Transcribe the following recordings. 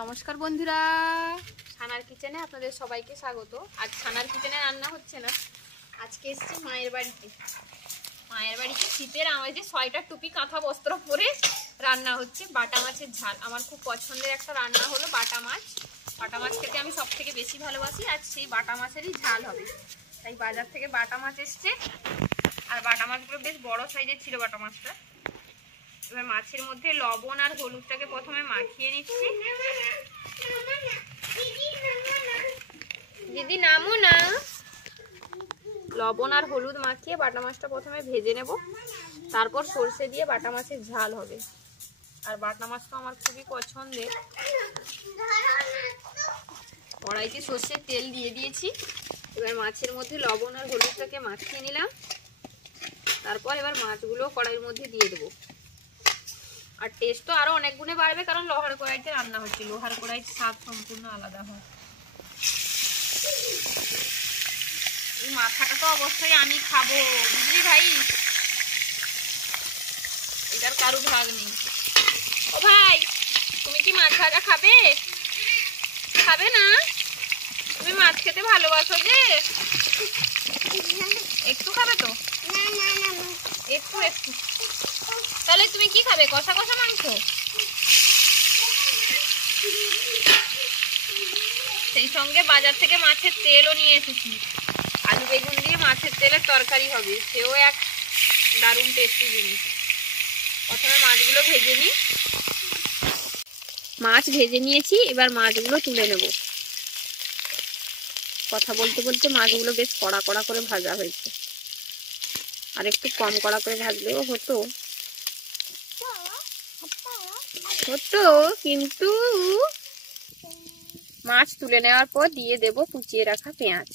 নমস্কার বন্ধুরা, ছানার কিচেনে আপনাদের সবাইকে স্বাগত। আজ ছানার কিচেনে রান্না হচ্ছে না, আজকে এসেছি মায়ের বাড়িতে। মায়ের বাড়িতে শীতের আমাদের 6টা টুপি কাঁথা বস্ত্র পরে রান্না হচ্ছে বাটা মাছের ঝাল। আমার খুব পছন্দের একটা রান্না হলো বাটা মাছ। বাটা মাছ খেতে আমি সব থেকে বেশি ভালোবাসি, আর সেই বাটা মাছেরই ঝাল হবে। তাই বাজার থেকে বাটা মাছ এসছে, আর বাটা মাছগুলো বেশ বড় সাইজের ছিল বাটা মাছটা। এবার মাছের মধ্যে লবণ আর হলুদটাকে প্রথমে মাখিয়ে নিচ্ছি। দিদি নামো না। লবণ আর হলুদ মাখিয়ে বাটা মাছটা প্রথমে ভেজে নেব, তারপর সরষে দিয়ে বাটা মাছের ঝাল হবে। আর বাটা মাছ তো আমার খুবই পছন্দের। কড়াইতে সর্ষের তেল দিয়ে দিয়েছি। এবার মাছের মধ্যে লবণ আর হলুদটাকে মাখিয়ে নিলাম, তারপর এবার মাছগুলো কড়াইয়ের মধ্যে দিয়ে দেবো। আর টেস্ট তো আরো অনেক গুণে বাড়বে, কারণ লোহার কড়াইতে রান্না হচ্ছে। লোহার কড়াইতে স্বাদ সম্পূর্ণ আলাদা হয়। এই মাথাটা তো অবশ্যই আমি খাবো, বুঝলি ভাই, এটার কারো ভাগ নেই। ও ভাই, তুমি কি মাছ ভাজা খাবে? খাবে না? তুমি মাছ খেতে ভালোবাসো যে, একটু খাবে তো? একটু একটু। তাহলে তুমি কি খাবে, কষা কষা মাংস? সেই সঙ্গে বাজার থেকে মাছের তেলও নিয়ে এসেছি। আলু বেগুন দিয়ে মাছের তেলের তরকারি হবে, সেও এক দারুণ টেস্টি জিনিস। প্রথমে মাছগুলো ভেজে নিই। মাছ ভেজে নিয়েছি, এবার মাছগুলো তুলে নেব। কথা বলতে বলতে মাছগুলো বেশ কড়া কড়া করে ভাজা হয়েছে, আর একটু কম কড়া করে ভাজলেও হতো, কিন্তু মাছ তুলে নেওয়ার পর দিয়ে দেব কুচিয়ে রাখা পেঁয়াজ।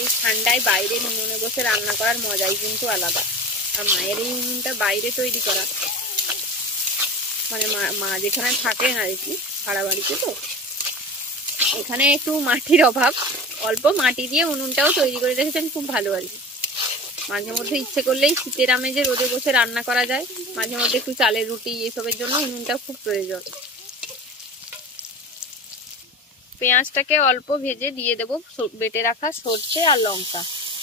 এই ঠান্ডায় বাইরে উনুনে বসে রান্না করার মজাই কিন্তু আলাদা। আর মায়ের এই উনুনটা বাইরে তৈরি করা, মানে মা যেখানে থাকেন আর কি, ভাড়া বাড়িতে, তো এখানে একটু মাটির অভাব, অল্প মাটি দিয়ে উনুনটাও তৈরি করে রেখেছেন, খুব ভালো আর কি। মাঝে মধ্যে ইচ্ছে করলেই শীতের আমেজে রোদে বসে রান্না করা যায়। মাঝে মধ্যে একটু চালের রুটি এসবের জন্য উনুনটা খুব প্রয়োজন। পেঁয়াজটাকে অল্প ভেজে দিয়ে দেবো বেটে রাখা সর্ষে আর লঙ্কা।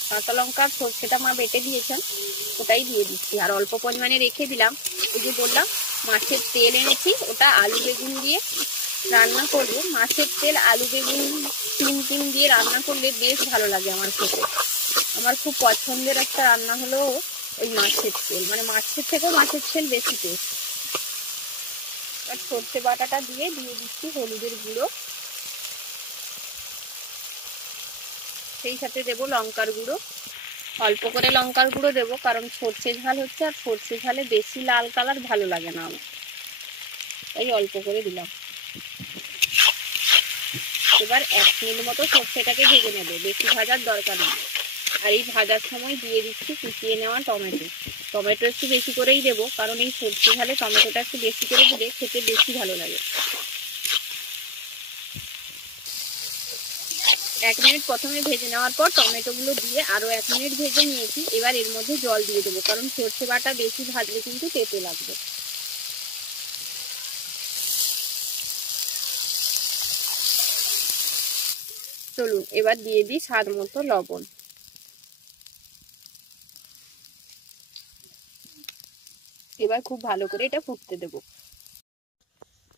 কাঁচা লঙ্কা আর সর্ষেটা মা বেটে দিয়েছেন, ওটাই দিয়ে দিচ্ছি। আর অল্প পরিমাণে রেখে দিলাম, ওই যে বললাম মাছের তেল এনেছি, ওটা আলু বেগুন দিয়ে রান্না করবো। মাছের তেল আলু বেগুন তিন দিয়ে রান্না করলে বেশ ভালো লাগে আমার খেতে। আমার খুব পছন্দের একটা রান্না হলো ওই মাছের তেল, মানে মাছের থেকেও মাছের তেল বেশি টেস্ট। আর সর্ষে বাটাটা দিয়ে দিচ্ছি হলুদের গুঁড়ো, সেই সাথে দেবো লঙ্কার গুঁড়ো। অল্প করে লঙ্কার গুঁড়ো দেবো, কারণ সর্ষে ঝাল হচ্ছে, আর সর্ষে ঝালে বেশি লাল কালার ভালো লাগে না আমার, তাই অল্প করে দিলাম। এবার 1 মিনিট মতো সর্ষেটাকে ভেজে নেবে, বেশি ভাজার দরকার নেই। আর এই ভাজার সময় দিয়ে দিচ্ছি কুচিয়ে নেওয়া টমেটো। টমেটো একটু বেশি করেই দেবো, কারণ এই সর্ষে ঝালে টমেটোটা একটু বেশি করে দিলে খেতে বেশি ভালো লাগে। 1 মিনিট প্রথমে ভেজে নেওয়ার পর টমেটোগুলো দিয়ে আরো 1 মিনিট ভেজে নিয়েছি। এবার এর মধ্যে জল দিয়ে দেবো, কারণ সর্ষে বাটা বেশি ভাজলে কিন্তু তেতো লাগবে। চলুন এবার দিয়ে দিই স্বাদ মতো লবণ। এবার খুব ভালো করে এটা ফুটতে দেব।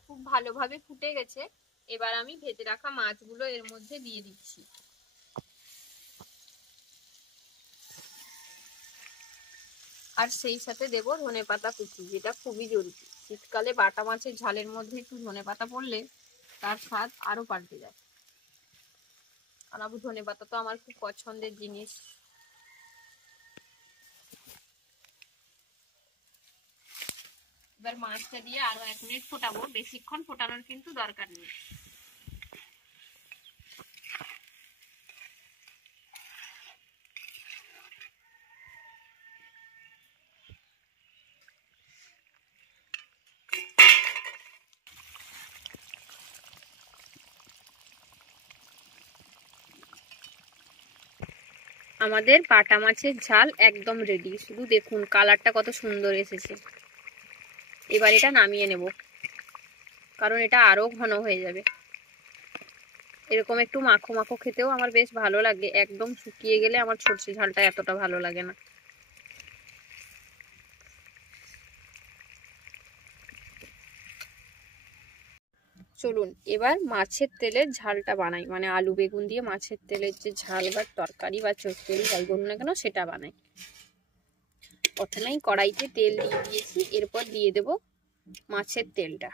খুব ভালোভাবে ফুটে গেছে। এবার আমি ভেজে রাখা মাছগুলো এর মধ্যে দিয়ে দিচ্ছি। আর সেই সাথে দেব ধনেপাতা কুচি, যেটা খুবই জরুরি। শীতকালে বাটা মাছের ঝালের মধ্যে একটু ধনেপাতা পড়লে তার স্বাদ আরো পাল্টে যায়। আর ধনেপাতা তো আমার খুব পছন্দের জিনিস। এবার মাছটা দিয়ে আরো 1 মিনিট ফোটাবো, বেশিক্ষণ ফোটানোর কিন্তু দরকার নেই। আমাদের বাটা মাছের ঝাল একদম রেডি। শুধু দেখুন কালারটা কত সুন্দর এসেছে। এবার এটা নামিয়ে নেব, কারণ এটা আরো ঘন হয়ে যাবে। এরকম একটু মাখো মাখো খেতেও আমার বেশ ভালো লাগে। একদম শুকিয়ে গেলে আমার সরষে ঝালটা এতটা ভালো লাগে না। চলুন এবার মাছের তেলের ঝালটা বানাই, মানে আলু বেগুন দিয়ে মাছের তেলের যে ঝাল বা তরকারি বা চচ্চড়ি যাই বলুন না কেন সেটা বানাই। প্রথমেই কড়াইতে তেল দিয়ে দিয়েছি, এরপর দিয়ে দেব মাছের তেলটা।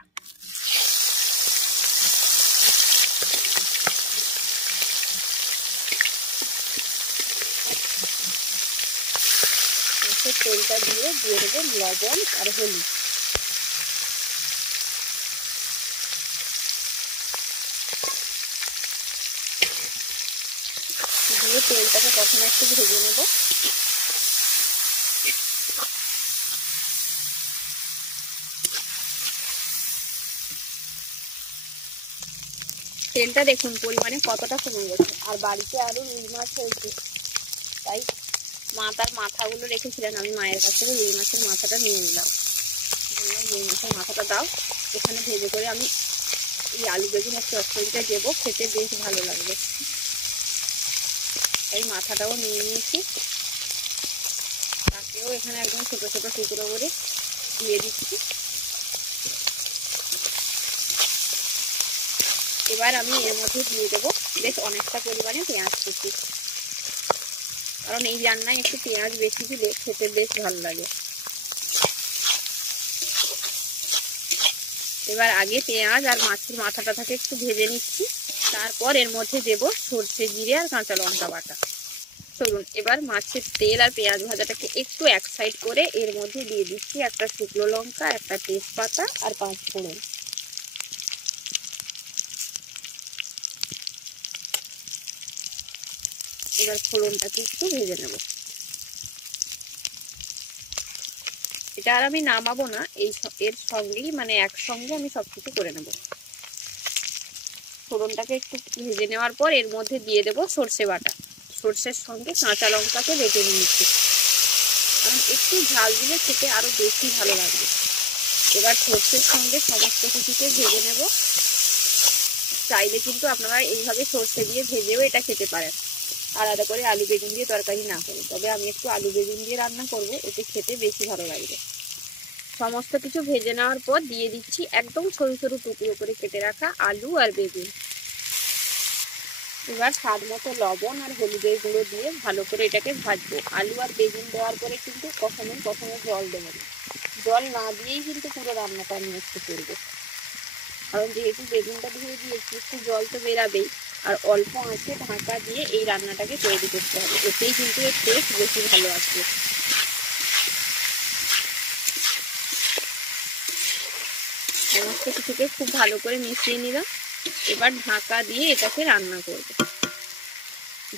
মাছের তেলটা দিয়ে দেবো লবণ আর হলুদ। দিয়ে তেলটাকে প্রথমে একটু ভেজে নেব। তেলটা দেখুন পরিমাণে কতটা কমে গেছে। আর বাড়িতে আরো রুই মাছ হয়েছে, তাই মা তার মাথাগুলো রেখেছিলেন, আমি মায়ের কাছ থেকে রুই মাছের মাথাটা নিয়ে নিলাম। রুই মাছের মাথাটা দাও, এখানে ভেজে করে আমি এই আলু বেগুনের চচ্চড়িটা দেবো, খেতে বেশ ভালো লাগবে। এই মাথাটাও নিয়ে নিয়েছি, তাকেও এখানে একদম ছোট ছোট টুকরো করে দিয়ে দিচ্ছি। এবার আমি এর মধ্যে দিয়ে দেবো বেশ অনেকটা পরিমাণে পেঁয়াজ কুচি, কারণ এই রান্নায় একটু পেঁয়াজ বেশি দিলে খেতে বেশ ভালো লাগে। এবার আগে পেঁয়াজ আর মাছের মাথাটাকে একটু ভেজে নিচ্ছি, তারপর এর মধ্যে দেব সরষে জিরে আর কাঁচা লঙ্কা বাটা। চলুন এবার মাছের তেল আর পেঁয়াজ ভাজাটাকে একটু এক সাইড করে এর মধ্যে দিয়ে দিচ্ছি একটা শুকনো লঙ্কা, একটা তেজপাতা আর 5 ফোড়ন। এবার ফোড়নটাকে একটু ভেজে নেব। এটা আর আমি নামাবো না, এর সঙ্গেই মানে একসঙ্গে আমি সবকিছু করে নেব। ফোড়নটাকে একটু ভেজে নেওয়ার পর এর মধ্যে দিয়ে দেব সর্ষে বাটা। সর্ষের সঙ্গে কাঁচা লঙ্কাকে বেটে নিয়েছি, কারণ একটু ঝাল দিলে খেতে আরো বেশি ভালো লাগবে। এবার সর্ষের সঙ্গে সমস্ত কিছুকে ভেজে নেব। চাইলে কিন্তু আপনারা এইভাবে সর্ষে দিয়ে ভেজেও এটা খেতে পারেন, আলাদা করে আলু বেগুন দিয়ে তরকারি না করে। তবে আমি একটু আলু বেগুন দিয়ে রান্না করব, এতে খেতে বেশি ভালো লাগবে। সমস্ত কিছু ভেজে নেওয়ার পর দিয়ে দিচ্ছি একদম সরু সরু টুকরো করে কেটে রাখা আলু আর বেগুন। এবার স্বাদ মতো লবণ আর হলুদের গুঁড়ো দিয়ে ভালো করে এটাকে ভাজবো। আলু আর বেগুন দেওয়ার পরে কিন্তু কখনো জল দেবো না, জল না দিয়েই কিন্তু পুরো রান্নাটা আমি একটু করবো, কারণ যেহেতু বেগুনটা ধুয়ে দিয়েছি একটু জল তো বেরাবেই। আর অল্প আঁচে ঢাকা দিয়ে এই রান্নাটাকে তৈরি করতে হবে, এতেই কিন্তু এর টেস্ট বেশি ভালো আসবে। সমস্ত কিছুকে খুব ভালো করে মিশিয়ে নিলাম। এবার ঢাকা দিয়ে এটাকে রান্না করব।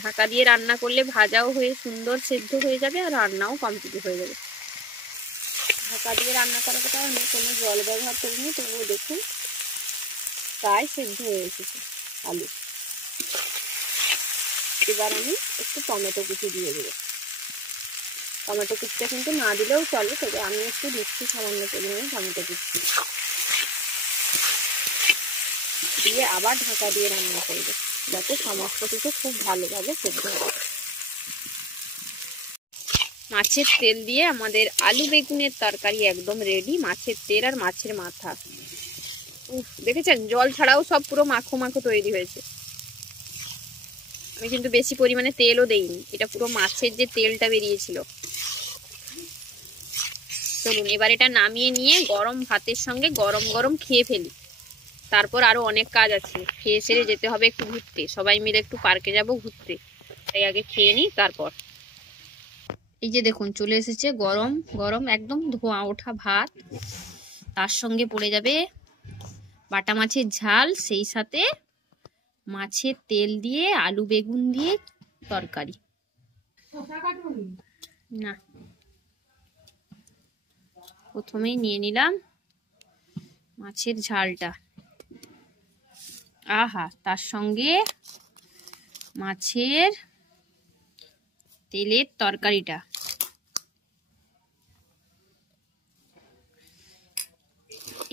ঢাকা দিয়ে রান্না করলে ভাজাও হয়ে সুন্দর সেদ্ধ হয়ে যাবে আর রান্নাও কমপ্লিট হয়ে যাবে। ঢাকা দিয়ে রান্না করার কারণে কোনো জল ব্যবহার করিনি, তবুও দেখুন প্রায় সেদ্ধ হয়ে এসেছে আলু। এবার আমি একটু টমেটো কুচি দিয়ে দেবো। টমেটো কুচিটা কিন্তু না দিলেও চলে, তবে আমি একটু দিচ্ছি সামান্য পরিমাণে টমেটো কুচি দিয়ে আবার ঢাকা দিয়ে রান্না করবো, যাতে সমস্ত কিছু খুব ভালোভাবে সেদ্ধ হবে। মাছের তেল দিয়ে আমাদের আলু বেগুনের তরকারি একদম রেডি। মাছের তেল আর মাছের মাথা, দেখেছেন জল ছাড়াও সব পুরো মাখো মাখো তৈরি হয়েছে। আমি কিন্তু বেশি পরিমাণে তেলও দেইনি, এটা পুরো মাছের যে তেলটা বেরিয়েছিল। চলুন এবার এটা নামিয়ে নিয়ে গরম ভাতের সঙ্গে গরম গরম খেয়ে ফেলি। তারপর আরো অনেক কাজ আছে, খেয়ে সেরে যেতে হবে একটু ঘুরতে, সবাই মিলে একটু পার্কে যাব ঘুরতে, তাই আগে খেয়ে নিই তারপর। এই যে দেখুন চলে এসেছে গরম গরম একদম ধোঁয়া ওঠা ভাত, তার সঙ্গে পড়ে যাবে বাটা মাছের ঝাল, সেই সাথে মাছের তেল দিয়ে আলু বেগুন দিয়ে তরকারি। না, প্রথমেই নিয়ে নিলাম মাছের ঝালটা, আহা, তার সঙ্গে মাছের তেলের তরকারিটা।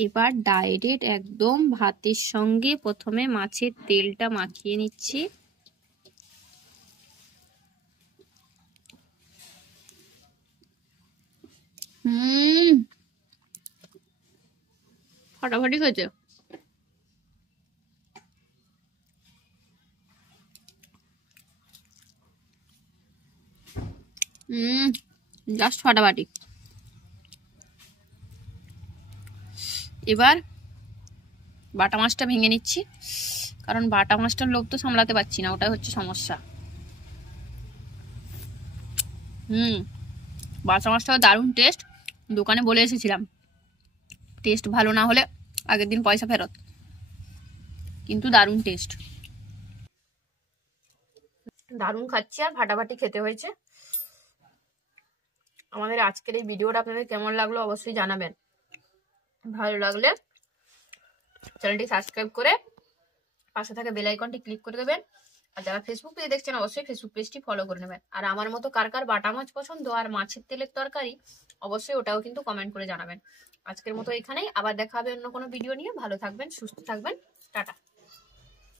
এবার ডাইরেক্ট একদম ভাতের সঙ্গে প্রথমে মাছের তেলটা মাখিয়ে নিচ্ছি। ফাটাফাটি হয়েছে। জাস্ট ফাটাফাটি। এবার বাটা মাছটা ভেঙে নিচ্ছি, কারণ বাটা মাছটার লোভ তো সামলাতে পারছি না, ওটাই হচ্ছে সমস্যা। বাটা মাছটাও দারুণ টেস্ট। দোকানে বলে এসেছিলাম টেস্ট ভালো না হলে আগের দিন পয়সা ফেরত, কিন্তু দারুণ টেস্ট, দারুণ খাচ্ছি আর ফাটাফাটি খেতে হয়েছে। আমাদের আজকের এই ভিডিওটা আপনাদের কেমন লাগলো অবশ্যই জানাবেন। ভালো লাগলে চ্যানেলটি সাবস্ক্রাইব করে পাশে থাকা বেল আইকনটি ক্লিক করে দেবেন। আর যারা ফেসবুক পেজে দেখছেন অবশ্যই ফেসবুক পেজটি ফলো করে নেবেন। আর আমার মতো কার কার বাটা মাছ পছন্দ আর মাছের তেলের তরকারি অবশ্যই ওটাও কিন্তু কমেন্ট করে জানাবেন। আজকের মতো এখানেই, আবার দেখা হবে অন্য কোনো ভিডিও নিয়ে। ভালো থাকবেন, সুস্থ থাকবেন, টাটা।